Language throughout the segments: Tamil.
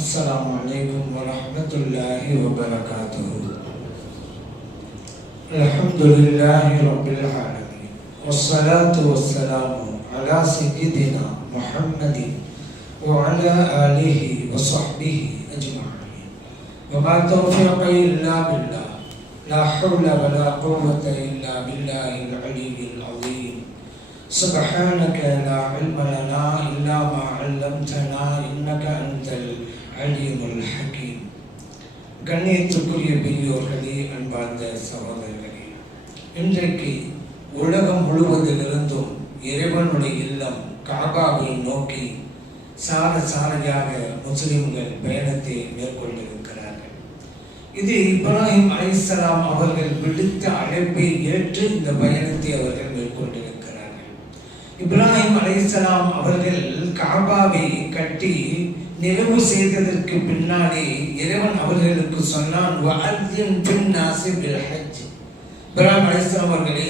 السلام عليكم ورحمة الله وبركاته. الحمد لله رب العالمين والصلاة والسلام على سيدنا محمد وعلى آله وصحبه أجمعين. وما توفيق إلا بالله، لا حول ولا قوة إلا بالله العلي العظيم. سبحانك لا علم لنا إلا ما علمتنا إنك أنت العليم الحكيم. கண்ணியத்துக்குரிய பெரியோர்களே, அன்பார்ந்த சகோதரர்களே, இன்றைக்கு உலகம் முழுவதிலிருந்தும் இறைவனுடைய இல்லம் காபாவை நோக்கி சாலையாக முஸ்லிம்கள் பயணத்தை மேற்கொண்டிருக்கிறார்கள். இது இப்ராஹிம் அலைஹிஸ்ஸலாம் அவர்கள் விடுத்த அழைப்பை ஏற்று இந்த பயணத்தை அவர்கள் மேற்கொண்டிருக்கிறார்கள். இப்ராஹிம் அலைஹிஸ்ஸலாம் அவர்கள் காபாவை கட்டி நிறைவு செய்ததற்கு பின்னாடி இறைவன் அவர்களுக்கு சொன்னான், இப்ராஹிம் அலைஹிஸ்ஸலாம் அவர்களே,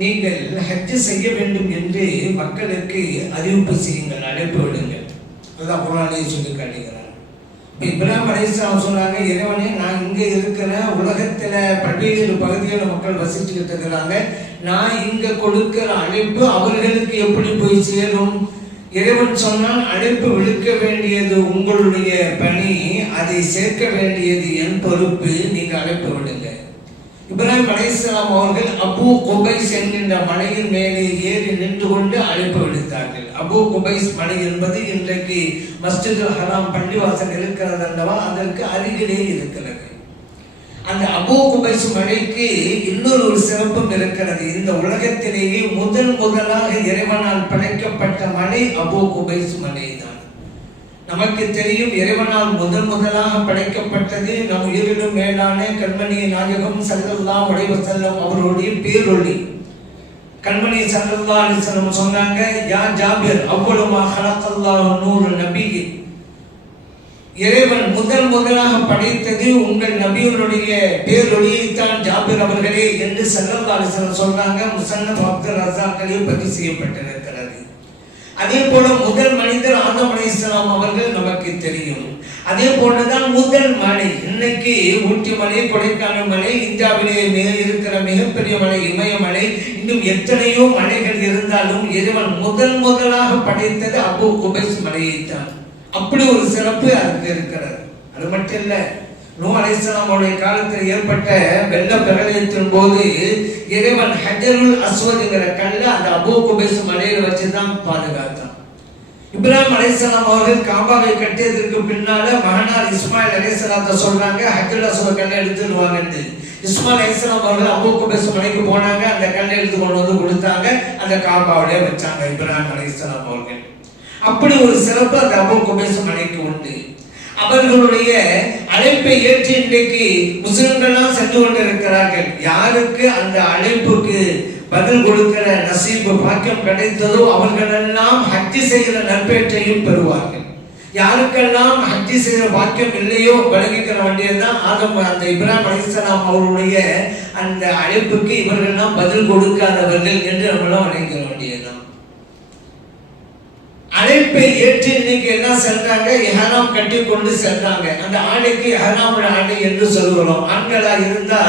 நீங்கள் ஹஜ் செய்ய வேண்டும் என்று மக்களுக்கு அறிவிப்பு செய்யுங்கள், அழைப்பு விடுங்கள். அதுதான் குர்ஆனிலே சொல்லி காட்டுகிறார். இப்ராஹிம் அலைஹிஸ்ஸலாம் சொன்னாங்க, இறைவனே, நான் இங்கே இருக்கிற உலகத்துல பல்வேறு பகுதிகளில் மக்கள் வசிச்சுக்கிட்டு இருக்கிறாங்க, நான் இங்க கொடுக்கிற அழைப்பு அவர்களுக்கு எப்படி போய் சேரும்? இறைவன் சொன்னால், அழைப்பு விடுக்க வேண்டியது உங்களுடைய பணி, அதை சேர்க்க வேண்டியது என் பொறுப்பு, நீங்க அழைப்பு விடுங்க. இப்ராஹிம் அலைஹிஸ்ஸலாம் அவர்கள் அபு குபைஸ் என்கின்ற மலையின் மேலே ஏறி நின்று கொண்டு அழைப்பு விடுத்தார்கள். அபு குபைஸ் மலை என்பது இன்றைக்கு மஸ்ஜிதுல் ஹராம் பள்ளிவாசல் இருக்கிறது அல்லவா, அதற்கு அருகிலே இருக்கிறது. அந்த அபு குபைஸ் மலைக்கு இன்னொரு சிறப்பும் இருக்கிறது. இந்த உலகத்திலேயே முதலாக இறைவனால் படைக்கப்பட்ட மலை அபு குபைஸ் மலை தான். நமக்கு தெரியும், இறைவனால் முதலாக படைக்கப்பட்டது நம் உயிரிலும் மேலான கண்மணி நாயகம் ஸல்லல்லாஹு அலைஹி வஸல்லம் அவருடைய பேரொளி. கண்மணி ஸல்லல்லாஹு அலைஹி வஸல்லம் சொன்னாங்க, யா ஜாபிர், அவ்வளவு மா ஹலகல்லாஹு நூறு நபி, இறைவன் முதலாக படைத்தது உங்கள் நபியுடைய பேரொளியை தான் ஜாபிர் அவர்களே என்று ஸல்லல்லாஹு அலைஹி வஸல்லம் சொல்றாங்க. முஸன்னஃப் அப்துர் ரஸாக்கிலே பதிவு செய்யப்பட்டிருக்கிறது. அதே போல முதல் மனிதர் ஆதம் அலைஹிஸ்ஸலாம் அவர்கள் நமக்கு தெரியும். அதே போலதான் முதல் மலை, இன்னைக்கு ஊட்டி மலை, கொடைக்கானல் மலை, இந்தியாவிலே இருக்கிற மிகப்பெரிய மலை இமயமலை, இன்னும் எத்தனையோ மலைகள் இருந்தாலும் இறைவன் முதலாக படைத்தது அபு குபைஸ் மலையை தான். அப்படி ஒரு சிறப்பு அதுக்கு இருக்கிறது. அது மட்டும் இல்ல, நூஹ் அலைஹிஸ்ஸலாம் அவருடைய காலத்தில் ஏற்பட்ட வெள்ள பிரளயத்தின் போது இறைவன் ஹஜருல் அஸ்வத்ங்கிற கல்லை அந்த அபு குபைஸ் மலையில வச்சுதான் பாதுகாத்தான். இப்ராஹிம் அலைஹிஸ்ஸலாம் அவர்கள் காபாவை கட்டியதற்கு பின்னால மகனார் இஸ்மாயில் அலைஹிஸ்ஸலாத்தை சொல்றாங்க, ஹஜருல் அஸ்வத் கல்லை எடுத்துட்டு வாங்கன்னு. இஸ்மாயில் அலைஹிஸ்ஸலாம் அவர்கள் அபு குபைஸ் மலைக்கு போனாங்க, அந்த கல்லை எடுத்து கொண்டு வந்து கொடுத்தாங்க, அந்த காபாவிலே வச்சாங்க இப்ராஹிம் அலைஹிஸ்ஸலாம் அவர்கள். அப்படி ஒரு சிறப்பு அந்த அபு குபைஸ் மலைக்கு உண்டு. அவர்களுடைய அழைப்பை ஏற்று இன்றைக்கு முஸ்லிம்கள்லாம் சென்று கொண்டிருக்கிறார்கள். யாருக்கு அந்த அழைப்புக்கு பதில் கொடுக்கிற நசீபு பாக்கியம் கிடைத்ததோ அவர்களெல்லாம் ஹஜ் செய்கிற நற்பேற்றையும் பெறுவார்கள். யாருக்கெல்லாம் ஹஜ் செய்கிற பாக்கியம் இல்லையோ விளங்கிக்கிற வேண்டியதுதான் அந்த இப்ராஹிம் அலைஹிஸ்ஸலாம் அவருடைய அந்த அழைப்புக்கு இவர்கள்லாம் பதில் கொடுக்காதவர்கள் என்று நம்மளாம் விளங்கிக்கிற வேண்டியதுதான். அழைப்பை ஏற்று இன்னைக்கு என்ன சென்றாங்க, இஹ்ராம் கட்டி கொண்டு சென்றாங்க. அந்த ஆடைக்கு இஹ்ராம் ஆடை என்று சொல்கிறோம். ஆண்களா இருந்தா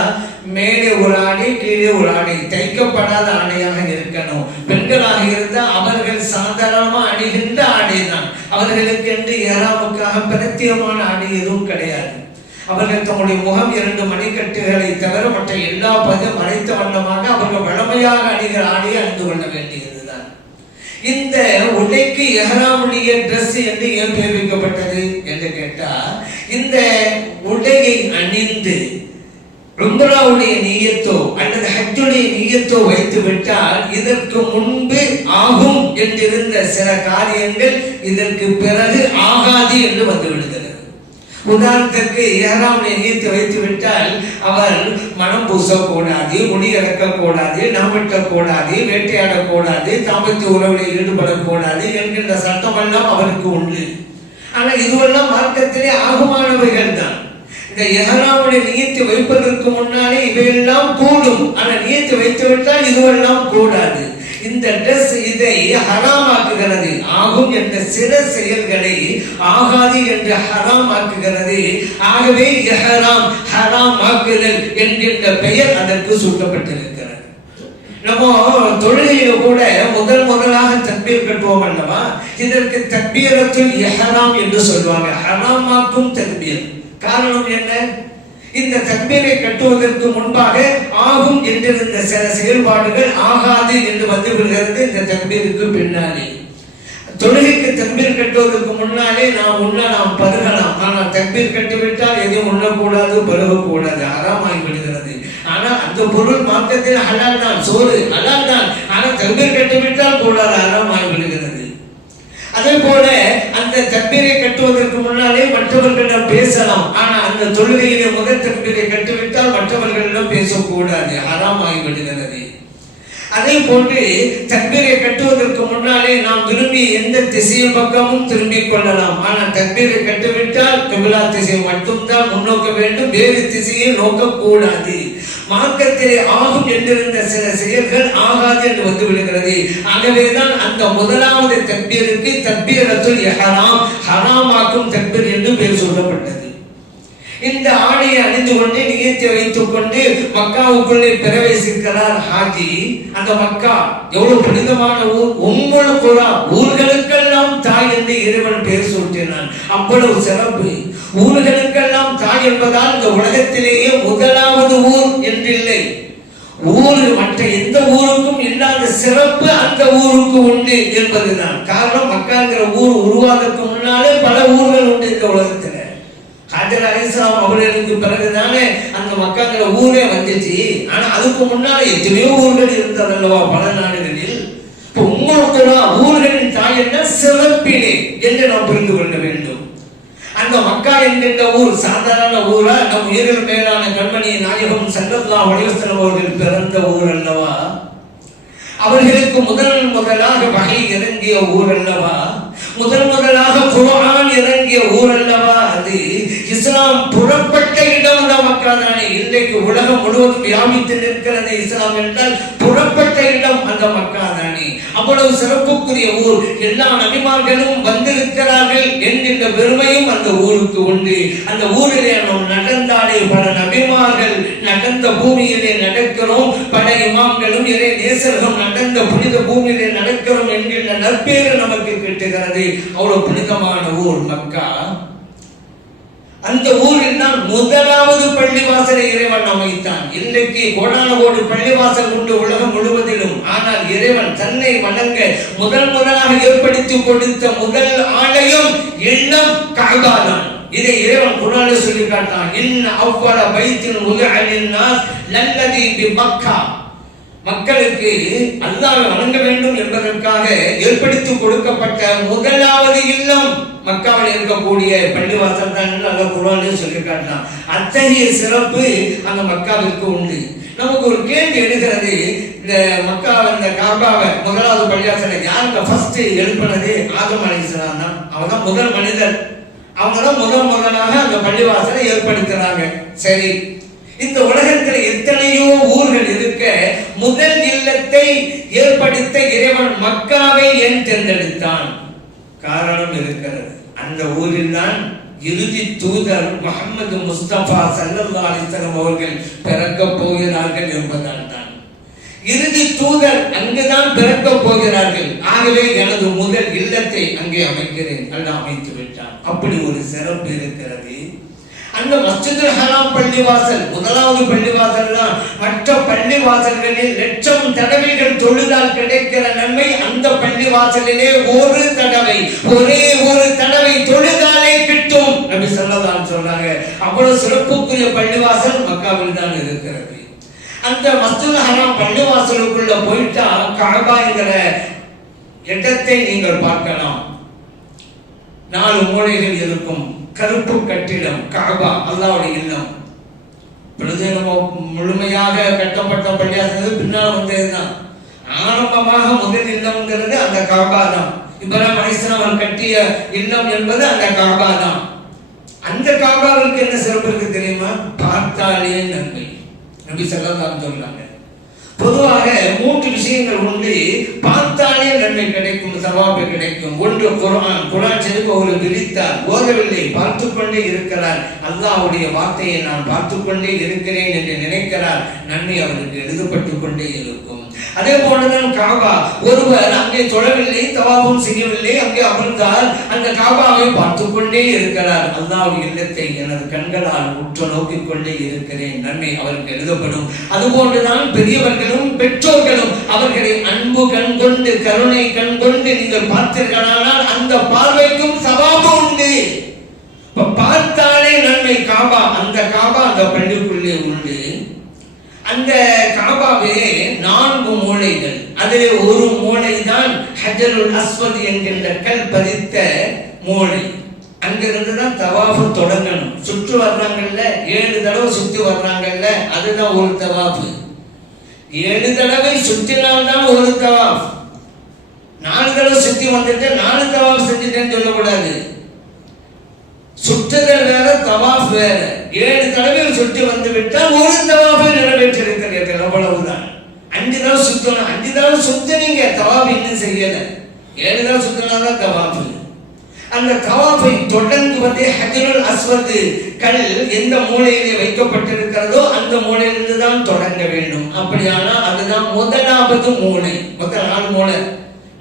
மேலே ஒரு ஆடை, கீழே ஒரு ஆடை, தைக்கப்படாத ஆடையாக இருக்கணும். பெண்களாக இருந்தா அவர்கள் சாதாரணமா அணிகின்ற ஆடை தான். அவர்களுக்கு என்று இஹ்ராமுக்காக பிரத்யேகமான ஆடை எதுவும் கிடையாது. அவர்கள் தம்முடைய முகம் 2 மணிக்கட்டுகளை தவிர மற்ற எல்லா பகுதியும் மறைத்த வண்ணமாக அவர்கள் வழமையாக அணிகிற ஆடையை அணிந்து கொள்ள வேண்டியது. இந்த உடைக்கு இஹ்ராமுடைய டிரஸ் என்று ஏன் பெயர் வைக்கப்பட்டது என்று கேட்டா, இந்த உடையை அணிந்து உம்ராவுடைய நியத்தோ அல்லது ஹஜ்ஜுடைய நியத்தோ வைத்து விட்டால் இதற்கு முன்பு ஆகும் என்றிருந்த சில காரியங்கள் இதற்கு பிறகு ஆகாது என்று வந்துவிடுகிறது. உதாரணத்திற்கு இஹ்ராமுடைய நியத்தை வைத்து விட்டால் அவர் மனம் பூசக்கூடாது, முடி இறக்கக்கூடாது, நாமட்டக்கூடாது, வேட்டையாடக்கூடாது, தாம்பத்திய உறவில் ஈடுபடக்கூடாது என்கின்ற சட்டம் எல்லாம் அவருக்கு உண்டு. ஆனால் இதுவெல்லாம் மார்க்கத்திலே ஆகுமானவைகள் தான். இந்த இஹ்ராமுடைய நியத்தை வைப்பதற்கு முன்னாலே இவையெல்லாம் கூடும். ஆனால் நியத்தை வைத்து விட்டால் இதுவெல்லாம் கூடாது. இந்த ட்ரெஸ் இதை ஹராமாக்குகிறது. ஆகும் என்ற சில செயல்களை ஆகாது என்று ஹராமாக்குகிறது. ஆகவே இஹ்ராம் ஹராம் ஆக்குதல் என்கின்ற பெயர் அதற்கு சூட்டப்பட்டிருக்கிறது. நம்ம தொழுகையில கூட முதலாக தக்பீர் கட்டுவோம் அல்லவா, இதற்கு தக்பீரத்துல் இஹ்ராம் என்று சொல்வாங்க. ஹராமாக்கும் தக்பீர். காரணம் என்ன? இந்த தக்பீரை கட்டுவதற்கு முன்பாக ஆகும் என்றிருந்த சில செயல்பாடுகள் ஆகாது என்று வந்து விடுகிறது இந்த தக்பீருக்கு பின்னாலே. தொழுகைக்கு தக்பீர் கட்டுவதற்கு முன்னாலே நாம் பருகலாம். ஆனால் தக்பீர் கட்டிவிட்டால் எதையும் உண்ணக்கூடாது, பருகக்கூடாது, ஹராமாகி விடுகிறது. ஆனால் அந்த பொருள் மார்க்கத்தில் ஹலால் தான், சோறு ஹலால் தான். ஆனால் தக்பீர் கட்டிவிட்டால் கூடாது, ஹராமாகி விடுகிறது. அதே போல அந்த தக்பீரை கட்டுவதற்கு முன்னாலே மற்றவர்களிடம் பேசலாம். ஆனா அந்த தொழுகையிலே முதல் தக்பீரை கட்டிவிட்டால் மற்றவர்களிடம் பேசக்கூடாது, ஹராமாகி விடுகிறது. அதே போன்று தக்பீரை கட்டுவதற்கு முன்னாலே நாம் விரும்பி எந்த திசையின் பக்கமும் திரும்பிக் கொள்ளலாம். ஆனால் தக்பீரை கட்டிவிட்டால் கிபிலா திசையை மட்டும்தான் முன்னோக்க வேண்டும், வேறு திசையை நோக்கக்கூடாது. மார்க்கத்திலே ஆகும் என்றிருந்த சில செயல்கள் ஆகாது என்று வந்து விடுகிறது. ஆகவேதான் அந்த முதலாவது தக்பீருக்கு தக்பீரத்துல் இஹ்ராம் ஹராமாக்கும் தக்பீர் என்று பெயர் சொல்லப்பட்டது. இந்த ஆடையை அணிந்து கொண்டு நியத்தை வைத்துக் கொண்டு மக்காவுக்குள்ளே பிரவேசிக்கிறார் ஹாஜி. அந்த மக்கா எவ்வளவு புனிதமான ஊர், உம்முல் குரா, ஊர்களுக்கெல்லாம் தாய் என்று இறைவன் பெயர் சூட்டினான். அவ்வளவு சிறப்பு. ஊர்களுக்கெல்லாம் தாய் என்பதால் இந்த உலகத்திலேயே முதலாவது ஊர் என்றில்லை. ஊர் மற்ற எந்த ஊருக்கும் இல்லாத சிறப்பு அந்த ஊருக்கு உண்டு என்பதுதான் காரணம். மக்காங்கிற ஊர் உருவாதற்கு முன்னாலே பல ஊர்கள் உண்டு இந்த உலகத்தில். ஹஜர் அலைஹிஸ்ஸலாம் அவர்களுக்கு பிறகுதானே அந்த மக்காங்கிற ஊரே வந்துச்சு. ஆனா அதுக்கு முன்னால எத்தனையோ ஊர்கள் இருந்ததல்லவா பல நாடுகளில். இப்போ உங்களுக்கு ஊர்களின் தாய் என்ன சிறப்பிலே என்று நாம் புரிந்து கொள்ள வேண்டும். அந்த மக்கா என்கின்ற ஊர் சாதாரண ஊரா? நம் உயிரில் மேலான கண்மணி நாயகம் ஸல்லல்லாஹு அலைஹி வஸல்லம் அவர்கள் பிறந்த ஊர் அல்லவா? அவர்களுக்கு முதலாக வஹி இறங்கிய ஊர் அல்லவா? முதலாக குர்ஆன் இறங்கிய ஊர் அல்லவா? அது இஸ்லாம் புறப்பட்ட இடம் மக்கா தானே. இன்றைக்கு உலகம் முழுவதும் வியாபித்து நிற்கிறது இஸ்லாம் என்றால் புறப்பட்ட இடம் அந்த மக்கா தானே. அவ்வளவு சிறப்புக்குரிய ஊர். எல்லா நபிமார்களும் வந்திருக்கிறார்கள் என்கின்ற பெருமையும் அந்த ஊருக்கு உண்டு. அந்த ஊரிலே நாம் நடந்தாலே பல நபிமார்கள் நடந்த பூமியிலே நடக்கிறோம், பல இமாம்களும் இறை நேசர்களும் நடந்த புனித பூமியிலே நடக்கிறோம் என்கின்ற நற்பேறு நமக்கு கிட்டுகிறது. அவ்வளவு புனிதமான ஊர் மக்கா. அந்த ஊரில் தான் முதலாவது பள்ளிவாசலை இறைவன் அமைத்தான். இன்றைக்கு கோடான கோடி பள்ளிவாசல் உண்டு உலகம் முழுவதிலும். ஆனால் இறைவன் தன்னை வணங்க முதலாக ஏற்படுத்தி கொடுத்த முதல் ஆலயம் இல்லம் கஅபா தான். இதை இறைவன் குர்ஆனில் சொல்லி காட்டான். இன் அவ்வல பைத்தின் உதிஅ லின்னாஸ் லல்லதி பிமக்கா. மக்களுக்கு அல்லாஹ்வை வணங்க வேண்டும் என்பதற்காக ஏற்படுத்தி கொடுக்கப்பட்ட முதலாவது இல்லம் மக்காவில் இருக்கக்கூடிய பள்ளிவாசல் தான் என்று அல்லாஹ் குர்ஆனில் சொல்லி காட்டினான். அத்தகைய சிறப்பு அந்த மக்காவிற்கு உண்டு. நமக்கு ஒரு கேள்வி எழுகிறது. இந்த மக்கா இந்த காபாவை முதலாவது பள்ளிவாசலை யாருக்கு ஃபர்ஸ்ட் எழுப்பினது? ஆதம் அலைஹிஸ்ஸலாம் தான். அவங்க தான் முதல் மனிதர். அவங்க தான் முதலாக அந்த பள்ளிவாசலை ஏற்படுத்துறாங்க. சரி, இந்த உலகத்தில் எத்தனையோ ஊர்கள் இருக்க முதல் இல்லத்தை ஏற்படுத்த இறைவன் மக்காவை ஏன் தேர்ந்தெடுத்தான்? காரணம் இருக்கிறது. அந்த ஊரில் தான் இறுதி தூதர் முஹம்மது முஸ்தபா ஸல்லல்லாஹு அலைஹி வஸல்லம் அவர்கள் பிறக்க போகிறார்கள் என்பதால் தான். இறுதி தூதர் அங்குதான் பிறக்க போகிறார்கள். ஆகவே எனது முதல் இல்லத்தை அங்கே அமைக்கிறேன். அல்லாஹ் அமைத்து விட்டான். அப்படி ஒரு சிறப்பு இருக்கிறது. அந்த மஸ்ஜிதுல் ஹராம் பள்ளிவாசல் முதலாவது பள்ளிவாசல் தான். மற்ற பள்ளிவாசல்களில் லட்சம் தடவைகள் தொழுதால் கிடைக்கிற நன்மை அந்த பள்ளிவாசலிலே ஒரு தடவை, ஒரே ஒரு தடவை தொழுதாலே கிட்டும் நபி ஸல்லல்லாஹு அலைஹி வஸல்லம் சொன்னாங்க. அவ்வளவு சிறப்புக்குரிய பள்ளிவாசல் மக்காவில் தான் இருக்கிறது. அந்த மஸ்ஜிதுல் ஹராம் பள்ளிவாசலுக்குள்ள போயிட்டா கஅபா என்கிற இடத்தை நீங்கள் பார்க்கலாம். 4 மூலைகள் இருக்கும் கருப்பு கட்டிடம் கஅபா, அல்லாஹ்வுடைய இல்லம். முழுமையாக கட்டப்பட்ட பள்ளிவாசல் பின்னால் வந்ததுதான். ஆரம்பமாக முதல் இல்லம்ங்கிறது அந்த கஅபா தான். இப்ராஹிம் அலைஹிஸ்ஸலாம் கட்டிய இல்லம் என்பது அந்த கஅபா தான். அந்த கஅபாவுக்கு என்ன சிறப்பு இருக்கு தெரியுமா? பார்த்தாலே நன்மை. நபி ஸல்லல்லாஹு அலைஹி வஸல்லம் சொல்றாங்க. பொதுவாக 3 விஷயங்கள் விஷயங்கள் உண்டு. பார்த்தாலே நன்மை கிடைக்கும், சவாபு கிடைக்கும். ஒன்று குர்ஆன் செருப்பு ஒரு விரித்தார், ஓதவில்லை, பார்த்து கொண்டே இருக்கிறார். அல்லாஹ்வுடைய வார்த்தையை நான் பார்த்து கொண்டே இருக்கிறேன் என்று நினைக்கிறார், நன்மை அவருக்கு எழுதப்பட்டு கொண்டே இருக்கும். அதே போலதான் காபா, ஒருவர் அங்கே தொழவில்லை, தவாபும் செய்யவில்லை, அங்கே அமர்ந்தால் அந்த காபாவை பார்த்து கொண்டே இருக்கிறார். அல்லாஹ்வுடைய இல்லத்தை எனது கண்களால் உற்று நோக்கிக் கொண்டே இருக்கிறேன், நன்மை அவருக்கு எழுதப்படும். அதுபோன்றுதான் பெரியவர்களும் பெற்றோர்களும் அவர்களை அன்பு கண் கொண்டு கருணை கண் கொண்டு நீங்கள் பார்த்தீர்களானால் அந்த பார்வைக்கும் சவாபு உண்டு. பார்த்தாலே நன்மை. காபா, அந்த காபா அந்த பள்ளிக்குள்ளே உண்டு. அந்த காபாவே 4 மூலைகள், அதிலே ஒரு மூலை தான் ஹஜருல் அஸ்வத் என்கின்ற கல் பதித்த மூலை. அங்கிருந்து தான் தவாஃபு தொடங்கணும். சுற்று வர்றாங்கல்ல, 7 தடவை சுற்றி வர்றாங்கல்ல, அதுதான் ஒரு தவாஃபு. 7 தடவை சுற்றினால்தான் ஒரு தவாஃப். 4 தடவை சுற்றி வந்துட்டு 4 தவாஃப் செஞ்சுட்டேன்னு சொல்லக்கூடாது. சுற்றுதல் வேற, தவாஃப் வேற. 7 தடவை சுற்றி வந்து விட்டால் ஒரு தவாஃபை நிறைவேற்றிருக்கிறீர்கள், அவ்வளவுதான். 5 தடவை சுற்றணும், 5 தடவை சுத்தினீங்க, தவாஃப் இன்னும் செய்யல. 7 தடவை சுத்தினாதான் தவாஃப். அந்த தவாஃபை தொடங்குவதே ஹஜருல் அஸ்வத் கல் எந்த மூலையிலே வைக்கப்பட்டிருக்கிறதோ அந்த மூலையிலிருந்து தான் தொடங்க வேண்டும். அப்படியானா அதுதான் முதலாவது மூலை. மொத்தம் 4 மூலை,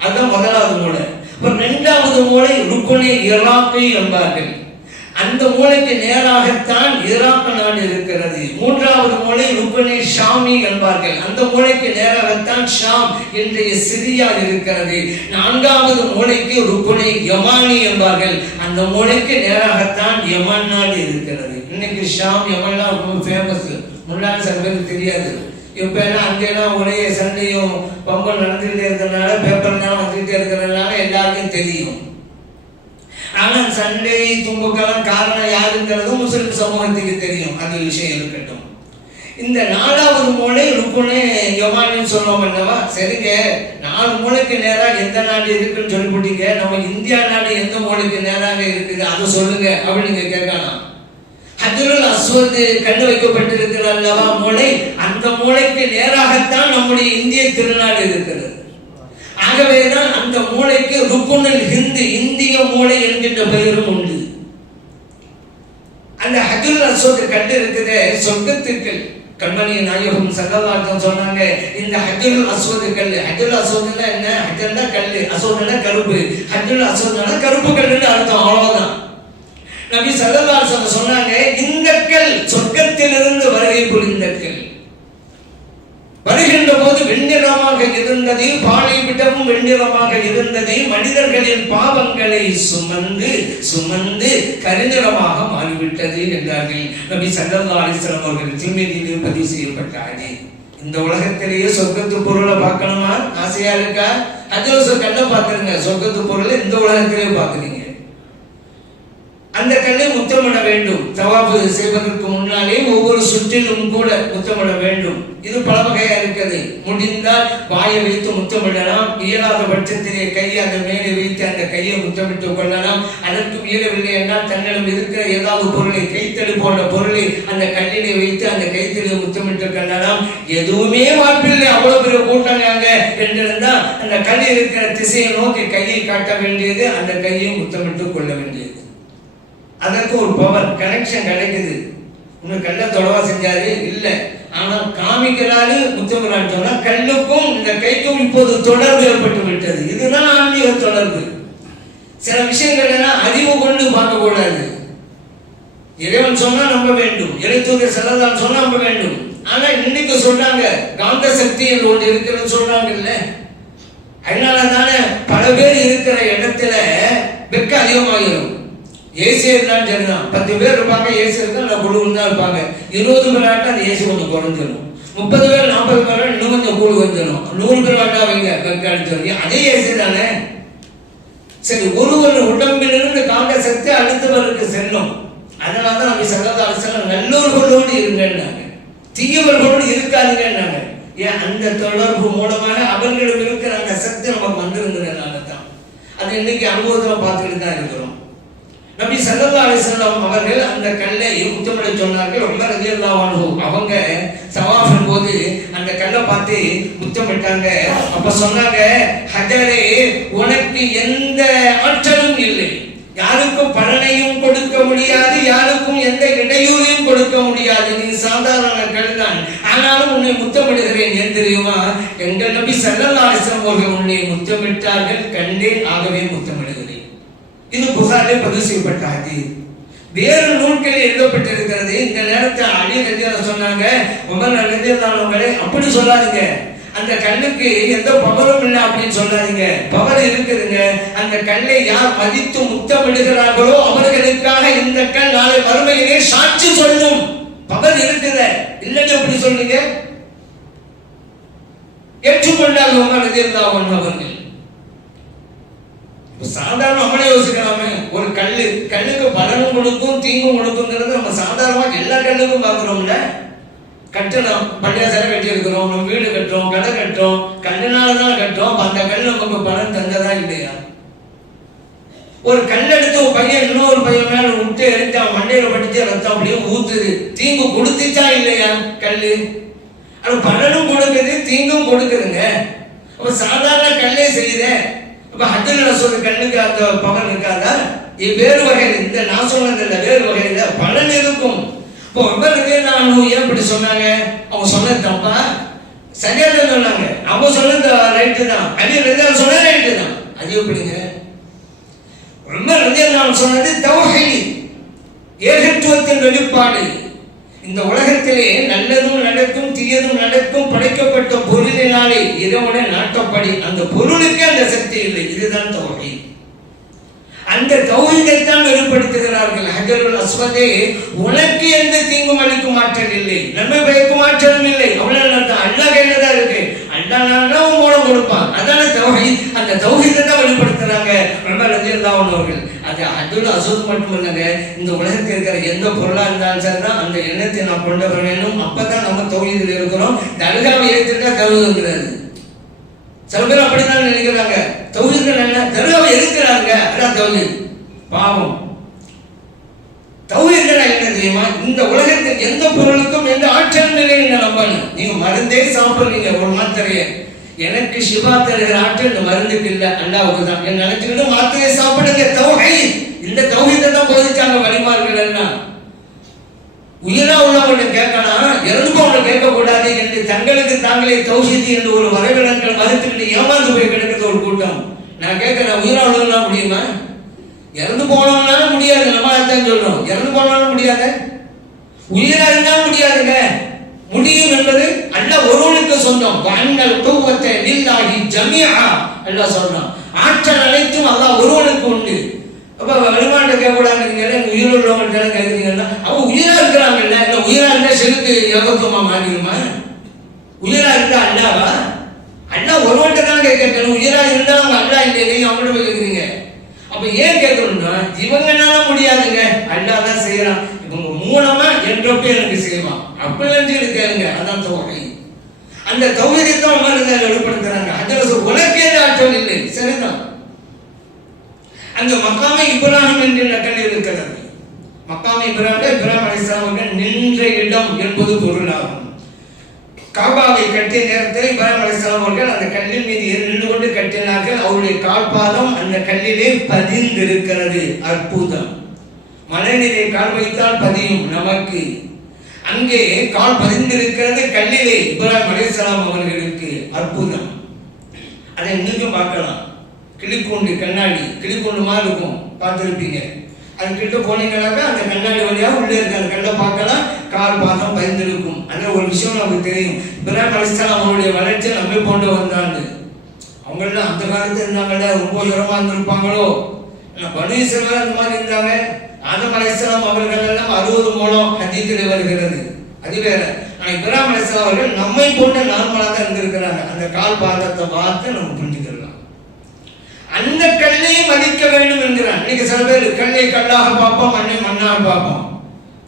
அதுதான் முதலாவது மூலை. 2வது மூலை ருக்குனே இராக்கி என்பார்கள். அந்த மூலைக்கு நேராகத்தான் ஈராக் நாடு இருக்கிறது. 3வது மூலை ருக்குனே ஷாமி என்பார்கள். அந்த மூலைக்கு நேராகத்தான் ஷாம் இன்றைய சிரியா இருக்கிறது. 4வது மூலைக்கு ருக்குனே யமானி என்பார்கள். அந்த மூலைக்கு நேராகத்தான் யமன் நாடு இருக்கிறது. இன்னைக்கு ஷாம் யமன்லாம் ரொம்ப ஃபேமஸ். முன்னாடி சில பேருக்கு தெரியாது. இப்ப எல்லாம் அங்கெல்லாம் ஒரே சண்டையும் பம்பம் நடந்துகிட்டே இருக்கிறதுனால, பேப்பர்லாம் வந்துகிட்டே இருக்கிறதுனால எல்லாருக்கும் தெரியும். ஆனா சண்டை தும்புக்கெல்லாம் காரணம் யாருங்கிறதும் முஸ்லிம் சமூகத்துக்கு தெரியும். அது விஷயம் இருக்கட்டும். இந்த 4வது மூலை ருக்குனே யமானின்னு சொல்லுவோம் அல்லவா? சரிங்க, 4 மூலைக்கு நேராக எந்த நாடு இருக்குன்னு சொல்லி போட்டீங்க. நம்ம இந்தியா நாடு எந்த மூலைக்கு நேராக இருக்குது அதை சொல்லுங்க அப்படின்னு கேட்கலாம். ஹஜருல் அஸ்வத் கண்டு வைக்கப்பட்டிருக்கிற அல்லவா மூலை, அந்த மூலைக்கு நேராகத்தான் நம்முடைய இந்திய திருநாடு இருக்கிறது. ஆகவேதான் அந்த மூளைக்கு ருக்குனுல் ஹிந்த், இந்திய மூளை என்கின்ற பெயரும் உண்டு. அந்த ஹஜருல் அஸ்வத் கண்டு இருக்குது சொர்க்கத்துக்கள். கண்மணி நாயகம் ஸல்லல்லாஹு அலைஹி வஸல்லம் சொன்னாங்க, இந்த ஹஜருல் அஸ்வத் கல், ஹஜருல் அஸ்வத்னா என்ன? ஹஜர்னா கல், அஸ்வத்னா கருப்பு. ஹஜருல் அஸ்வத்னா கருப்பு கல்லுன்னு அர்த்தம், அவ்வளவுதான். நபி ஸல்லல்லாஹு அலைஹி வஸல்லம் சொன்னாங்க, இந்த கல் சொர்க்கத்திலிருந்து வருகை புரிந்த கல். வருகின்ற போது வெண்ணிறமாக இருந்தது, பாலை விடவும் வெண்ணிறமாக இருந்தது. மனிதர்களின் பாவங்களை சுமந்து சுமந்து கருநிறமாக மாறிவிட்டது என்றார்கள் நபி ஸல்லல்லாஹு அலைஹி வஸல்லம் அவர்கள். திருமதியில் பதிவு செய்யப்பட்டாங்க. இந்த உலகத்திலேயே சொர்க்கத்து பொருளை பார்க்கணுமா ஆசையா இருக்கா? ஹஜ்ஜு கல்லை பார்த்துருங்க. சொர்க்கத்து பொருளை இந்த உலகத்திலேயே பார்க்குறீங்க. அந்த கல்லை முத்தமிட வேண்டும். தவாஃபு செய்வதற்கு முன்னாலே ஒவ்வொரு சுற்றிலும் கூட முத்தமிட வேண்டும். இது பல வகையா இருக்குது. முடிந்தால் வாயை வைத்து முத்தமிடலாம். இயலாத பட்சத்திலே கையை அந்த மேலே வைத்து அந்த கையை முத்தமிட்டுக் கொள்ளலாம். அதற்கு இயலவில்லை என்றால் தன்னிடம் இருக்கிற ஏதாவது பொருளை, கைத்தறி போன்ற பொருளை அந்த கல்லிலே வைத்து அந்த கைத்தறியை முத்தமிட்டு கொள்ளலாம். எதுவுமே வாய்ப்பில்லை, அவ்வளவு பெரிய கூட்டங்க என்றிருந்தால் அந்த கல் இருக்கிற திசையை நோக்கி கையை காட்ட வேண்டியது, அந்த கையை முத்தமிட்டு கொள்ள வேண்டியது. அதற்கு ஒரு பவர் கனெக்ஷன் கிடைக்குது. உங்க கல்ல தொடவா செஞ்சாரு இல்ல, ஆனா காமிக்கிறாரு முத்தமிழான்னு சொன்னா கல்லுக்கும் இந்த கைக்கும் இப்போது தொடர்பு ஏற்பட்டு விட்டது. இதுதான் ஆன்மீக தொடர்பு. சில விஷயங்கள் எல்லாம் அறிவு கொண்டு பார்க்க கூடாது. இறைவன் சொன்னா நம்ப வேண்டும், இறைத்தூதர் ஸல்லல்லாஹு சொன்னா நம்ப வேண்டும். ஆனா இன்னைக்கு சொல்றாங்க காந்த சக்தி என்று ஒன்று இருக்குன்னு சொல்றாங்கல்ல. அதனால தானே பல பேர் இருக்கிற இடத்துல வெக்க அதிகமாகிடும். ஏசி இருந்தாலும் சரிதான். 10 பேர் இருப்பாங்க, ஏசி இருந்தால் அந்த குழு தான் இருப்பாங்க. 20 பேர் ஆட்டா அந்த ஏசி கொஞ்சம் குறைஞ்சிடும். 30 பேர் 40 பேர் இன்னும் கொஞ்சம் கூழ் வந்துடும். 100 பேர் ஆட்டா வைங்க வெக்க அடிச்சு, அதே ஏசி தானே. சரி, ஒருவர் உடம்பிலிருந்து காந்த சக்தி அடுத்தவருக்கு செல்லும். அதனால தான் நபி ஸல்லல்லாஹு அலைஹி வஸல்லம் நல்லோர்களோடு இருங்கன்னாங்க, தீயவர்களோடு இருக்காதுங்கன்னாங்க. ஏன்? அந்த தொடர்பு மூலமாக அவர்களிடம் இருக்கிற அந்த சக்தி நமக்கு வந்திருந்ததுனால தான். அது இன்னைக்கு அனுபவத்தில் பார்த்துக்கிட்டு தான் இருக்கிறோம். நபி ஸல்லல்லாஹு அலைஹி வஸல்லம் அவர்கள் அந்த கல்லை முத்தமிட சொன்னார்கள். உமர் ரலியல்லாஹு அன்ஹு அவங்க தவாஃபின் போது அந்த கல்லை பார்த்து முத்தமிட்டாங்க. அப்ப சொன்னாங்க, ஹஜரே, உனக்கு எந்த ஆற்றலும் இல்லை, யாருக்கும் பலனையும் கொடுக்க முடியாது, யாருக்கும் எந்த இடையூறையும் கொடுக்க முடியாது, நீ சாதாரண கல் தான், ஆனாலும் உன்னை முத்தமிடுகிறேன். ஏன் தெரியுமா? எங்கள் நபி ஸல்லல்லாஹு அலைஹி வஸல்லம் அவர்கள் உன்னை முத்தமிட்டார்கள், கண்டேன், ஆகவே முத்தமிடுகிறேன். இது புகாரிலே பதிவு செய்யப்பட்ட ஹதீஸ். வேறு நூல்களில் எழுதப்பட்டிருக்கிறது. இந்த நேரத்தில் அலி ரலியல்லாஹு சொன்னாங்க, உமர் ரலியல்லாஹு அவர்களே, அப்படி சொல்லாதீங்க, அந்த கல்லுக்கு எந்த பவரும் இல்லை அப்படின்னு சொல்லாதீங்க. பவர் இருக்குதுங்க. அந்த கல்லை யார் மதித்து முத்தமிடுகிறார்களோ அவர்களுக்காக இந்த கல் நாளை மறுமையிலே சாட்சி சொல்லும். பவர் இருக்குது, இல்லைன்னு எப்படி சொல்லுங்க? ஏற்றுக்கொண்டார்கள் உமர் ரலியல்லாஹு அவர்கள். சாதாரண நம்மளே யோசிக்கலாமே, ஒரு கல்லுக்கு பலனும் கொடுக்கும் தீங்கும் கொடுக்குங்கிறது நம்ம சாதாரணமாக எல்லா கல்லுக்கும் பார்க்கிறோம்ல. கட்டணும், பள்ளியாசலை கட்டி இருக்கிறோம், நம்ம வீடு கட்டுறோம், கடை கட்டுறோம், கல்லுனாலதான் கட்டுறோம். அந்த கல் நமக்கு பலன் தந்ததா இல்லையா? ஒரு கல் எடுத்து ஒரு பையன் இன்னொரு பையன் மேல விட்டு எடுத்து அவன் மண்டையில படிச்சு ரத்தம் அப்படியே ஊத்துது, தீங்கு கொடுத்துச்சா இல்லையா கல்லு? அது பலனும் கொடுக்குது தீங்கும் கொடுக்குதுங்க. அப்ப சாதாரண கல்லே செய்யுத. அப்ப ஹஜ்ஜுல் ரசூல் கல்லுக்கு அந்த பவர் இருக்காதா? வேறு வகையில், இந்த நான் சொன்னதில்ல, வேறு வகையில பலன் இருக்கும். இப்போ நான் ஏன் இப்படி சொன்னாங்க? அவங்க சொன்னது தப்பா? சரியா தான் சொன்னாங்க. அவங்க சொன்னது ரைட்டு தான், அலி ரலியல்லாஹு சொன்னது ரைட்டு தான். அது எப்படிங்க? உமர் ரலியல்லாஹு சொன்னது தௌஹீத், ஏகத்துவத்தின் வெளிப்பாடு. இந்த உலகத்திலே நல்லதும் நடக்கும் தீயதும் நடக்கும் படைக்கப்பட்ட பொருளினாலே இறைவனை நாட்டப்படி அந்த பொருளுக்கே அந்த சக்தி இல்லை. இதுதான் தௌஹீத். அந்த தௌஹீதைத்தான் வெளிப்படுத்துகிறார்கள். ஹஜருல் அஸ்வதே, உனக்கு எந்த தீங்கும் அளிக்கும் ஆற்றல் இல்லை, நன்மை பயக்கும் ஆற்றலும் இல்லை. அவ்வளவு அல்லாஹ் கையிலதான் இருக்கு. அல்லாஹ் மூலம் கொடுப்பான். அதான தௌஹீத். அந்த தௌஹீதை தான் வெளிப்படுத்துறாங்க உமர் ரலியல்லாஹு அவர்கள். அது ஹஜருல் அஸ்வத் மட்டும் இல்லைங்க, இந்த உலகத்தில் இருக்கிற எந்த பொருளா இருந்தாலும் சரிதான் அந்த எண்ணத்தை நாம் கொண்டு வர வேண்டும். அப்பதான் நம்ம தௌஹீதில் இருக்கிறோம். தர்காவை ஏற்றுட்டா தௌஹீத் வந்துடாது. சில பேர் அப்படிதான் நினைக்கிறாங்க. தௌஹீத் என்ன? தர்காவை எதிர்க்கிறாங்க, அதான் தௌஹீத். பாவம். தௌஹீத் என்ன தெரியுமா? இந்த உலகத்தில் எந்த பொருளுக்கும் எந்த ஆற்றல் நிலை நீங்க நம்பணும். நீங்க மருந்தே சாப்பிடுறீங்க, ஒரு மாத்திரையை, எனக்கு சிவா தருகிற ஆற்றல் இந்த மருந்துக்கு இல்ல, அல்லாஹ்வுக்கு தான். என்ன நினைச்சுக்கிட்டு மாத்திரையை சாப்பிடுங்க. தௌஹீத். இந்த தௌஹீதை தான் போதிச்சாங்க வழிமார்கள் எல்லாம். உயிரா உள்ளவங்க கேட்கலாம், இறந்துபவங்க கேட்க கூடாது என்று தங்களுக்கு தாங்களே தௌஹீத் என்று ஒரு வரவிலங்கள் மறுத்துக்கிட்டு ஏமாந்து போய் கிடக்கிறது ஒரு கூட்டம். நான் கேட்கிறேன், உயிரா உள்ளவங்களாம் முடியுமா? இறந்து போனவங்களால முடியாது, நம்ம அதான் சொல்றோம். இறந்து போனாலும் முடியாது, உயிரா இருந்தாலும் முடியாதுங்க. முடியும் என்பது அல்லாஹ் ஒருவனுக்கு சொந்தம். வஅன்னல் குவத்த லில்லாஹி ஜமீஆ, அல்லாஹ் சொல்றான். ஆற்றல் அனைத்தும் அல்லாஹ் ஒருவனுக்கு உண்டு. அப்ப வழிமாட்ட கேட்கக்கூடாதுங்க. உயிர் உள்ளவங்க கேட்குறீங்கன்னா அவங்க உயிரா இருக்கிறாங்கல்ல, இல்லை உயிரா இருந்தா செலுத்து யோகத்துவமா மாறிடுமா? உயிரா இருந்தா அல்லாவா? அண்ணா ஒருவன்ட்ட தான் கேட்கணும். உயிரா இருந்தா அவங்க அல்லா இல்லையே, அவங்கள்ட்ட போய் கேட்குறீங்க. அப்ப ஏன் கேட்கணும்னா, இவங்கனால முடியாதுங்க, அல்லா தான் செய்யறான், இவங்க மூலமா என்றப்ப எனக்கு செய்வான் அப்படின்னு கேளுங்க. அதான் தௌஹீத். அந்த தௌஹீதை தான் உமர் வெளிப்படுத்துறாங்க. அதில் உனக்கே ஆற்றல் இல்லை, சரிதான். அங்க மக்காமே இப்ராஹிம் என்ற கல் இருக்கிறது. மக்காமே இப்ராஹிம் அலைஹிஸ்ஸலாம் அவர்கள் நின்ற இடம் என்பது பொருளாகும். காபாவை கட்டிய நேரத்தில் இப்ராஹிம் அலைஹிஸ்ஸலாம் அவர்கள் அந்த கல்லின் மீது நின்று கொண்டு கட்டினார்கள். அவருடைய கால்பாதம் அந்த கல்லிலே பதிந்திருக்கிறது. அற்புதம். மலையிலே கால் வைத்தால் பதியும் நமக்கு. அங்கே கால் பதிந்திருக்கிறது கல்லிலே இப்ராஹிம் அலைஹிஸ்ஸலாம் அவர்களுக்கு. அற்புதம். அதை இன்னும் பார்க்கலாம். கிளிக்கூண்டு கண்ணாடி, கிளிக்கூண்டு மாதிரி இருக்கும், பார்த்துருப்பீங்க. அது கிட்ட போனீங்கன்னாக்கா அந்த கண்ணாடி வழியாக உள்ளே இருக்க அந்த கல்லை பார்க்கலாம். கால் பாதம் பயந்திருக்கும். அந்த ஒரு விஷயம் நமக்கு தெரியும். இப்ராஹிம் அலைஹிஸ்ஸலாம் அவங்களுடைய வளர்ச்சியை நம்ம கொண்டு வந்தாங்க. அவங்களாம் அந்த காலத்தில் இருந்தாங்கல்ல, ரொம்ப உயரமா இருந்திருப்பாங்களோ. பனு இஸ்ராயீல் அந்த மாதிரி இருந்தாங்க. ஆதம் அலைஹிஸ்ஸலாம் அவர்கள் எல்லாம் 60 மூலம் ஹதீஸில் வருகிறது, அது வேற. ஆனால் இப்ராஹிம் அலைஹிஸ்ஸலாம் அவர்கள் நம்மை போன்ற நார்மலாக தான் இருந்திருக்கிறாங்க. அந்த கால் பாதத்தை பார்த்து நம்ம புரிஞ்சுக்கலாம். அந்த கல்லை மதிக்க வேண்டும் என்கிறான். இன்னைக்கு சில பேர் கல்லை கல்லாக பார்ப்போம், மண்ணை மண்ணாக பார்ப்போம்.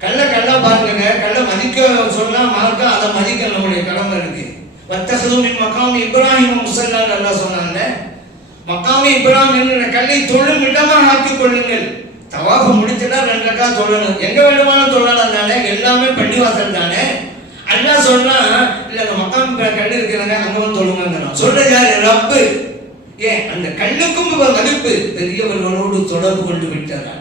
கல்லை கல்லா பாருங்க. கல்லை மதிக்க சொன்னா மார்க்க, அதை மதிக்க நம்முடைய கடமை இருக்கு. வத்தஹது மின் மகாமி இப்ராஹிம் முஸல்லா அல்லாஹ் சொன்னாங்க. மகாமி இப்ராஹிம் என்கிற கல்லை தொழும் இடமாக ஆக்கிக் கொள்ளுங்கள். தவாஃபு முடிச்சுட்டா 2 ரக்காத் தொழணும். எங்க வேணுமானு தொழலாம் தானே, எல்லாமே பள்ளிவாசல் தானே. அல்லாஹ் சொன்னா இல்ல அந்த மக்காம் கல்லு இருக்கிறாங்க அங்க வந்து தொழுங்க சொல்றது யாரு? ரப்பு. ஏன் அந்த கல்லுக்கும் மதிப்பு பெரியவர்களோடு தொடர்பு கொண்டு விட்டார்.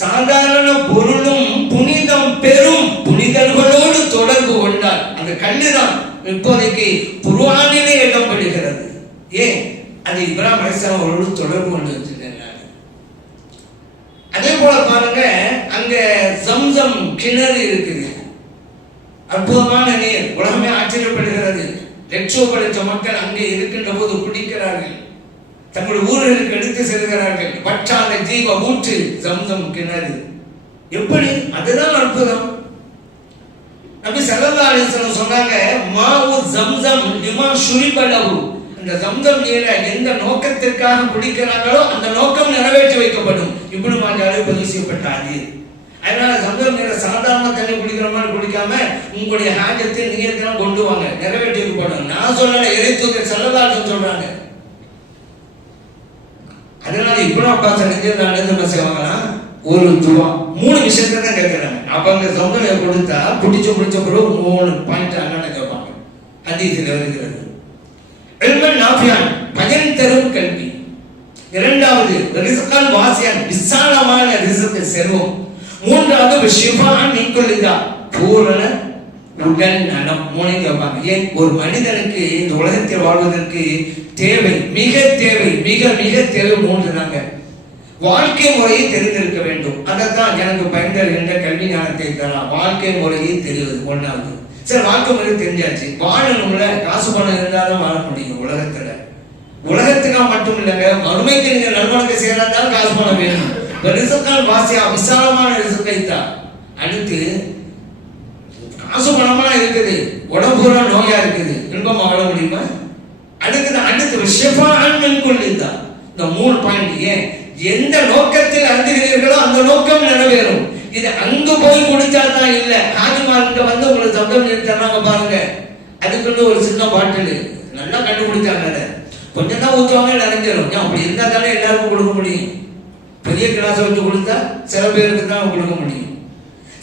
சாதாரண பொருளும் புனிதம் பெரும் புனிதர்களோடு தொடர்பு கொண்டார். அந்த கல்லுதான் இப்போதைக்கு குர்ஆனிலே இடம்பெறுகிறது. ஏன் அது இப்ராஹிம் அலைஹிஸ்ஸலாம் அவர்களோடு தொடர்பு கொண்டு வச்சிருக்கிறார். அதே போல பாருங்க, அங்க ஜம்சம் கிணறு இருக்குது, அற்புதமான நீர், உலகமே ஆச்சரியப்படுகிறது. லட்சோபலட்ச மக்கள் அங்கே இருக்கின்ற போது குடிக்கிறார்கள், தங்களுடைய ஊர்களுக்கு எடுத்து செல்கிறார்கள். வற்றாத ஜீவ ஊற்று ஜம்சம் கிணறு. எப்படி? அதுதான் அற்புதம். நபி ஸல்லல்லாஹு அலைஹி வஸல்லம் சொன்னாங்க, மாவு ஜம்சம் லிமா ஷுரிப லஹு. இந்த ஜம்சம் நீரை எந்த நோக்கத்திற்காக குடிக்கிறாங்களோ அந்த நோக்கம் நிறைவேற்றி வைக்கப்படும். இப்னு மாஜாஹ்ல பதிவு செய்யப்பட்ட ஹதீஸ். அதனால ஜம்சம் நீரை சாதாரண தண்ணி குடிக்கிற மாதிரி குடிக்காம உங்களுடைய ஹாஜத்தை நீயத்தெல்லாம் கொண்டு வாங்க, நிறைவேற்றி வைக்கப்படும். நான் சொல்லல, இறைத்தூதர் ஸல்லல்லாஹு அலைஹி வஸல்லம் சொல்றாங்க. அதனால இப்னு அப்பாஸ் என்ன செய்வாங்கன்னா, ஒரு துவா 3 விஷயத்தை தான் கேட்கிறாங்க. அப்ப அங்க ஜம்சம் கொடுத்தா பிடிச்ச பிறகு 3 பாயிண்ட் அண்ணனை கேட்பாங்க. ஹதீஸ்ல வருகிறது. இல்மன் நாஃபியான், பயன் தரும் கல்வி. இரண்டாவது ரிஸ்கன் வாசியான், விசாலமான ரிஸ்க் செல்வம். மூன்றாவது ஷிஃபான் நீக்குலிதா, பூரண உடல் நலம். 3 கேட்பாங்க. ஏன் ஒரு மனிதனுக்கு இந்த உலகத்தில் வாழ்வதற்கு தேவை, மிக தேவை, மிக மிக தேவை 3 தாங்க. வாழ்க்கை முறையை தெரிந்திருக்க வேண்டும். அதைத்தான் எனக்கு பயன்தருகின்ற கல்வி ஞானத்தை தரலாம். வாழ்க்கை முறையை தெரிவது 1வது. சரி, வாழ்க்கை முறை தெரிஞ்சாச்சு, வாழணும்ல, காசு பணம் இருந்தாலும் வாழ முடியும் உலகத்துல. உலகத்துக்கா மட்டும் இல்லைங்க, மறுமைக்கு நீங்க நல்வணத்தை செய்யறதாலும் காசு பணம் வேணும். ரிஸ்கான் வாசியா, விசாலமான ரிஸ்கை தான். அடுத்து காசு பணமா இருக்குது, உடம்புற நோயா இருக்குது, இன்பமா வாழ முடியுமா? அடுத்து ஷிஃபான் மின்குல்லிதா. இந்த 3 பாயிண்ட். ஏன்? எந்த நோக்கத்தில் அருந்துகிறீர்களோ அந்த நோக்கம் நிறைவேறும். இது அங்கு போய் குடிச்சாதான் இல்ல. ஹாஜிமார்கிட்ட வந்து உங்களுக்கு சப்தம் நிறுத்தாங்க பாருங்க, அதுக்குன்னு ஒரு சின்ன பாட்டில் நல்லா கண்டுபிடிச்சாங்க. அதை கொஞ்சம் தான் ஊற்றுவாங்க, நிறைஞ்சிடும். அப்படி இருந்தா தானே எல்லாருக்கும் கொடுக்க முடியும். பெரிய கிளாஸ் வச்சு கொடுத்தா சில பேருக்கு தான் கொடுக்க முடியும்.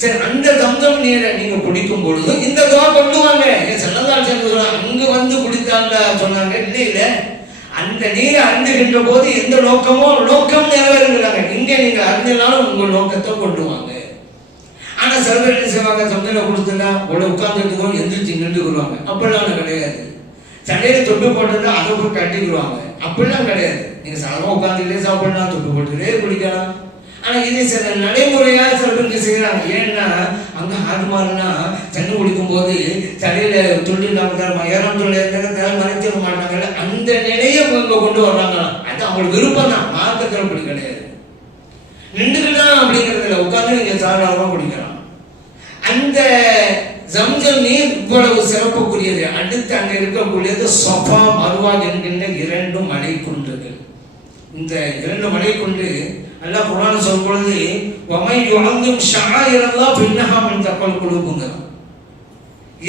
சரி, அந்த ஜம்சம் நீரை நீங்க குடிக்கும் பொழுது இந்த துவா கொண்டு வாங்க. ஸல்லல்லாஹு அலைஹி வஸல்லம் அங்க வந்து குடித்தாங்க சொன்னாங்க. இல்ல, அந்த நீரை அருந்துகின்ற போது எந்த நோக்கமோ நோக்கம் நிறைவேறுங்கிறாங்க. இங்க நீங்க அருந்தினாலும் உங்க நோக்கத்தை கொண்டு வாங்க. ஆனா சில பேர் என்ன செய்வாங்க, சமையல கொடுத்துட்டா உட்காந்துட்டு எந்திரிச்சு நின்றுக்குருவாங்க. அப்படிலாம் கிடையாது. சண்டையில தொட்டு போட்டு அதை போய் கட்டிக்குருவாங்க. அப்படிலாம் கிடையாது. நீங்க சாதாரண உட்காந்துக்கிட்டே சாப்பிடலாம், தொட்டு போட்டுக்கிட்டே குடிக்கலாம். ஆனா இது சில நடைமுறையா சில பேருக்கு செய்யறாங்க. ஏன்னா அங்க ஆடுமாறுனா தண்ணி குடிக்கும் போது தலையில துள்ளி ஏறாம் தொழில் மறைச்சிட மாட்டாங்கல்ல, அந்த நிலையை கொண்டு வர்றாங்களாம். அது அவங்களுக்கு விருப்பம் தான், மார்க்கத்தில் அப்படி கிடையாது. நின்றுக்கலாம் அப்படிங்கிறதுல உட்கார்ந்து நீங்க சாதாரணமா குடிக்கலாம். அந்த ஜம்சம் நீர் இவ்வளவு சிறப்புக்குரியது. அடுத்து அங்க இருக்கக்கூடியது ஸஃபா மர்வா என்கின்ற 2 மலை குன்றுகள். இந்த 2 மலை குன்று அல்லாஹ் குர்ஆன் சொல்லும் பொழுது வமை யுஅzzim ஷஆயிரல்லாஹ் ஃபஇன்னஹா மின் தக்வல் குலூபுங்க.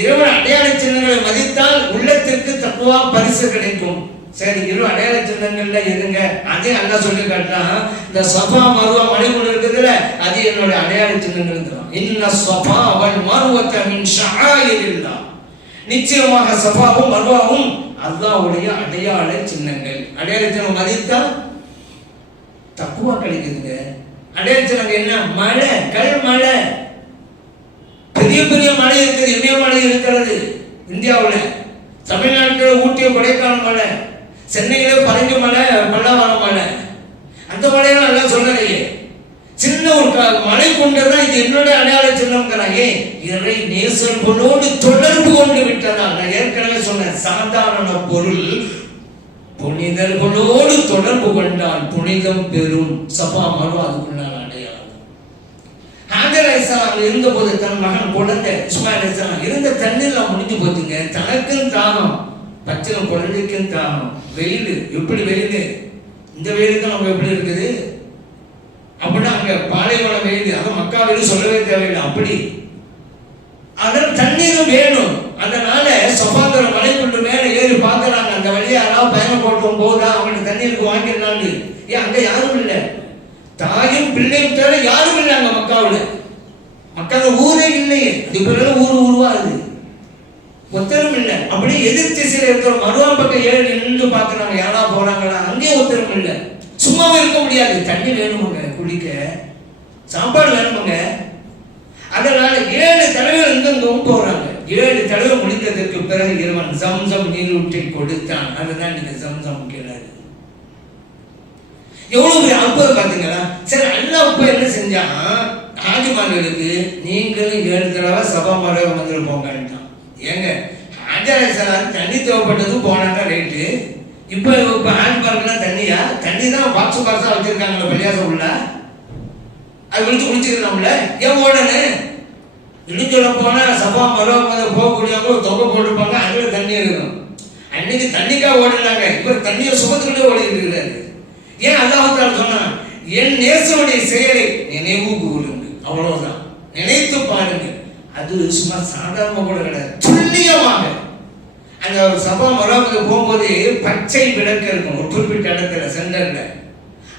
இறைவன் அடையாள சின்னங்களை மதித்தால் உள்ளத்திற்கு தக்வா பரிசு கிடைக்கும். சரி, 2 அடையாள சின்னங்கள்ல இருங்க. அதே அல்லாஹ் சொல்லி காட்டினா, இந்த ஸஃபா மர்வா மலை குன்று இருக்குதுல, அது என்னோட அடையாள சின்னங்கள். இன்ன ஸஃபா வல் மர்வத மின் ஷஆயிரில்லாஹ். நிச்சயமாக ஸஃபாவும் மர்வாவும் அல்லாஹ்வுடைய அடையாள சின்னங்கள். அடையாள சின்னம் மதித்தா தக்குவா கிடைக்குதுங்க. அடையாளம் என்ன? மழை, கல் மழை, பெரிய பெரிய மழை இருக்குது, இமயமலை இருக்கிறது இந்தியாவில். தமிழ்நாட்டில் ஊட்டிய கொடைக்கானல் மலை, சென்னையில பரங்கி மலை, பல்லாவரம் மலை. அந்த மலையெல்லாம் நல்லா சொல்லலையே. சின்ன ஒரு மலை கொண்டுதான் இது என்னோட அடையாள சின்னம்ங்கிறாங்க. இறை நேசர்களோடு தொடர்பு கொண்டு விட்டதா. நான் ஏற்கனவே சொன்னேன், சாதாரண பொருள் புனிதர்களோடு தொடர்பு கொண்டால் புனிதம் பெறும். ஸஃபா மர்வா அதுக்குள்ளான அடையாளம். ஹாஜர் அலைஹிஸ்ஸலாம் இருந்த போது தன் மகன் குழந்தை இஸ்மாயில் அலைஹிஸ்ஸலாம் இருந்த தண்ணீர்ல முடிஞ்சு போச்சுங்க. தனக்கும் தாகம், பச்சில குழந்தைக்கும் தாகம். வெயில், எப்படி வெயில், இந்த வெயிலுக்கு நம்ம எப்படி இருக்குது அப்படின்னா அங்க பாலைவன வெயில், அதை மக்கா வெயில் சொல்லவே தேவையில்லை. அப்படி அதன் தண்ணீரும் வேணும். அதனால ஸஃபாங்கிற மலை கொண்டு மேல ஏறி பார்க்கறாங்க. அந்த வழியா யாராவது பயணம் போட்டும் போதா அவங்களுக்கு தண்ணீருக்கு வாங்கிடலான்னு. ஏன் அங்க யாரும் இல்லை, தாயும் பிள்ளையும் தவிர யாரும் இல்லை அங்க மக்காவில். மக்கள் ஊரே இல்லையே, அது பிறகு ஊர் உருவாகுது, ஒத்தரும் இல்லை. அப்படியே எதிர் திசையில் இருக்கிற மறுவான் பக்கம் ஏறி நின்று பார்க்குறாங்க, யாரா போறாங்களா, அங்கேயும் ஒத்தரும் இல்லை. சும்மாவும் இருக்க முடியாது, தண்ணி வேணுமுங்க, குளிக்க சாப்பாடு வேணுமுங்க. அதனால 7 தடவை இங்கும் போறாங்க. 7 தடவை முடிந்ததற்கு பிறகு இறைவன் ஜம்சம் நீரூற்றை கொடுத்தான். அதுதான் நீங்க ஜம்சம் கேளாது. எவ்வளவு அற்புதம் பாத்தீங்களா? சரி, அல்லாஹ் இப்ப என்ன செஞ்சான், ஹாஜிமார்களுக்கு நீங்களும் 7 தடவை சபா மர வந்து போங்கன்ட்டான். ஏங்க ஹாஜர் தண்ணி தேவைப்பட்டது போனாக்கா ரைட்டு. இப்ப ஹாஜிமார்கள்லாம் தண்ணியா? தண்ணி தான் பாக்ஸ் பாக்ஸா வச்சிருக்காங்களா பள்ளியாசம் உள்ள, அது விழுத்து குடிச்சிருக்கலாம்ல, ஏன் ஓடனு? இன்னும் சொல்ல போனா சபா மரம் போகக்கூடியவங்க ஒரு தொகை போட்டிருப்பாங்க, அதுல தண்ணி இருக்கும். அன்னைக்கு தண்ணிக்காக ஓடினாங்க, இப்ப தண்ணியை சுமத்துக்கிட்டே ஓடிட்டு இருக்கிறாரு. ஏன் அல்லாஹ் சொன்னா, என் நேசனுடைய செயலை நினைவு கூறுங்க, அவ்வளவுதான், நினைத்து பாருங்க. அது சும்மா சாதாரண கூட கிடையாது, துல்லியமாக. அந்த சபா மரம் போகும்போது பச்சை விளக்கு இருக்கும் ஒரு குறிப்பிட்ட இடத்துல சென்டர்ல.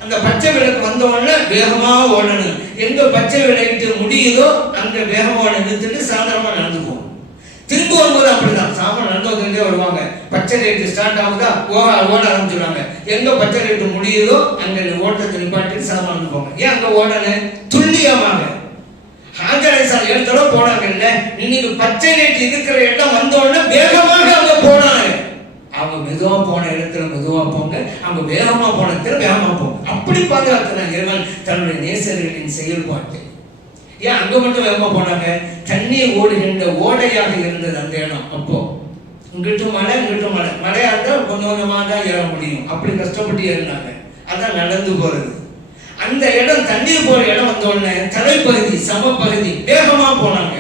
அந்த பச்சை விளக்கு வந்த உடனே வேகமா ஓடணும். எங்க பச்சை விளக்கு முடியுதோ அங்க வேகமா நிறுத்திட்டு சாதாரணமா நடந்து போகும். திரும்ப வரும்போது அப்படிதான், சாமான் நடந்து வந்துட்டே வருவாங்க. பச்சை லைட் ஸ்டார்ட் ஆகுதா ஓட ஆரம்பிச்சுடுவாங்க. எங்க பச்சை லைட் முடியுதோ அங்க ஓட்டத்தை நிப்பாட்டி சாமான் நடந்து போவாங்க. ஏன் அங்க ஓடணும்? துல்லியமாக. ஹாஜர் 7 தடவை போனாங்க இல்ல, இன்னைக்கு பச்சை லைட் இருக்கிற இடம் வந்த உடனே வேகமாக அங்க போனாங்க. அவங்க மெதுவா போன இடத்துல மெதுவா போங்க, அவங்க வேகமா போன இடத்துல வேகமா போங்க. அப்படி பாதுகாக்கிறாங்க இறைவன் தன்னுடைய நேசர்களின் செயல்பாட்டு. ஏன் அங்க மட்டும் வேகமா போனாங்க? தண்ணீர் ஓடுகின்ற ஓடையாக இருந்தது அந்த இடம். அப்போ இங்கிட்டு மழை இங்கிட்டு மழை, மழையா இருந்தா கொஞ்சம் கொஞ்சமா தான் ஏற முடியும். அப்படி கஷ்டப்பட்டு ஏறினாங்க. அதான் நடந்து போறது. அந்த இடம் தண்ணீர் போற இடம் வந்த உடனே தலைப்பகுதி சமப்பகுதி வேகமா போனாங்க.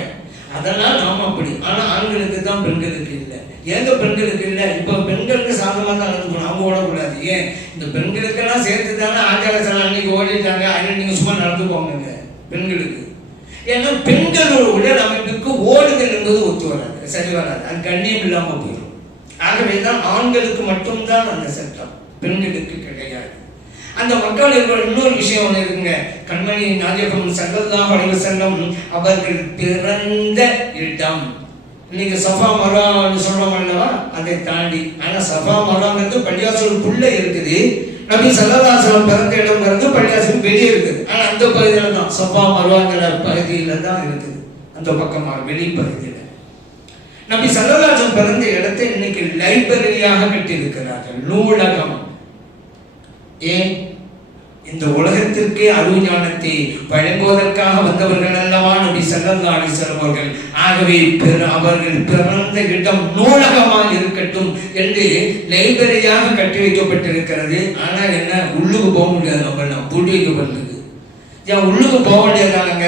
அதெல்லாம் நாம அப்படி. ஆனா ஆண்களுக்கு தான் பெண்களுக்கு இல்லை. ஏங்க பெண்களுக்கு இல்லை? இப்ப பெண்களுக்கு சாதமா தான் நடந்து போகணும், அவங்க ஓடக்கூடாது. ஏன்? இந்த பெண்களுக்கெல்லாம் சேர்த்து தானே ஆச்சாரசனம் அன்னைக்கு ஓடிட்டாங்க. அதில் நீங்க சும்மா நடந்து போங்க பெண்களுக்கு. ஏன்னா பெண்களோட உடல் அமைப்புக்கு ஓடுதல் என்பது ஒத்து வராது, சரி வராது, அது கண்ணியம் இல்லாம போயிடும். ஆகவேதான் ஆண்களுக்கு மட்டும்தான் அந்த சட்டம், பெண்களுக்கு கிடையாது. அந்த மக்கள் இன்னொரு விஷயம் ஒண்ணு இருக்குங்க. கண்மணி நாயகம் ஸல்லல்லாஹு அலைஹி வஸல்லம் அவர்கள் பிறந்த இடம், இன்னைக்கு சஃபா மரம்னு சொல்றோம் அல்லவா, அதை தாண்டி. ஆனா சஃபா மரம்ங்கிறது பள்ளிவாசலுக்குள்ள இருக்குது. நபி ஸல்லல்லாஹு அலைஹி வஸல்லம் பிறந்த இடம்ங்கிறது பள்ளிவாசலுக்கு வெளியே இருக்குது. ஆனா அந்த பகுதியில தான் சஃபா மரம்ங்கிற பகுதியில தான் இருக்குது, அந்த பக்கமா வெளி பகுதியில. நபி ஸல்லல்லாஹு அலைஹி வஸல்லம் பிறந்த இடத்தை இன்னைக்கு லைப்ரரியாக கட்டி இருக்கிறார்கள், நூலகம். ஏன்? இந்த உலகத்திற்கே அருஞானத்தை வழங்குவதற்காக வந்தவர்கள் அல்லவா நபி ஸல்லல்லாஹு அலைஹி வஸல்லம் அவர்கள். ஆகவே அவர்கள் பிறந்த இடம் நூலகமாக இருக்கட்டும் என்று லைப்ரரியாக கட்டி வைக்கப்பட்டிருக்கிறது. ஆனால் என்ன, உள்ளுக்கு போக முடியாது, நம்ம பூட்டி வைக்கப்பட்டிருக்கு. ஏன் உள்ளுக்கு போக முடியாதாங்க?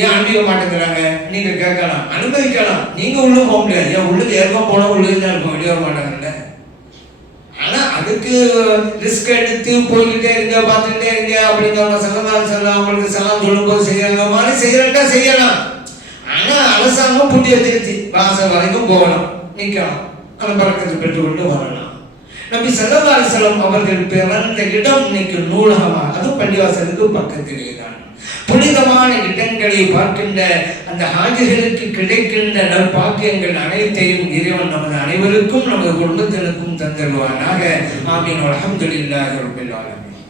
ஏன் அனுப்பிக்க மாட்டேங்கிறாங்க? நீங்க கேட்கலாம், அனுமதிக்கலாம், நீங்க உள்ளுக்கு போக முடியாது. ஏன் உள்ளுக்கு ஏற்கனவே போன உள்ளுக்கு தான் இருக்கும், வெளியே வர மாட்டாங்கல்ல. ஆனா அதுக்கு ரிஸ்க் எடுத்து போய்கிட்டே இருங்க, பார்த்துக்கிட்டே இருங்க அப்படிங்கிற சலதான் அவங்களுக்கு சலாம் சொல்லும் போது செய்யற மாதிரி செய்யறா செய்யலாம். ஆனா அரசாங்கம் புட்டி வச்சிருச்சு, வாசல் வரைக்கும் போகலாம், நிக்கலாம், அந்த பழக்கத்தை பெற்றுக்கொண்டு வரலாம். நபி ஸல்லல்லாஹு அலைஹி வஸல்லம் அவர்கள் பிறந்த இடம் இன்னைக்கு நூலகமா, அது பள்ளிவாசலுக்கு பக்கத்திலே தான். புனிதமான இடங்களை பார்க்கின்ற அந்த ஹாஜிகளுக்கு கிடைக்கின்ற நற்பாக்கியங்கள் அனைத்தையும் இறைவன் நமது அனைவருக்கும் நமது குடும்பத்தினருக்கும் தந்தருவானாக. ஆமீன். அல்ஹம்துலில்லாஹி ரப்பில் ஆலமீன்.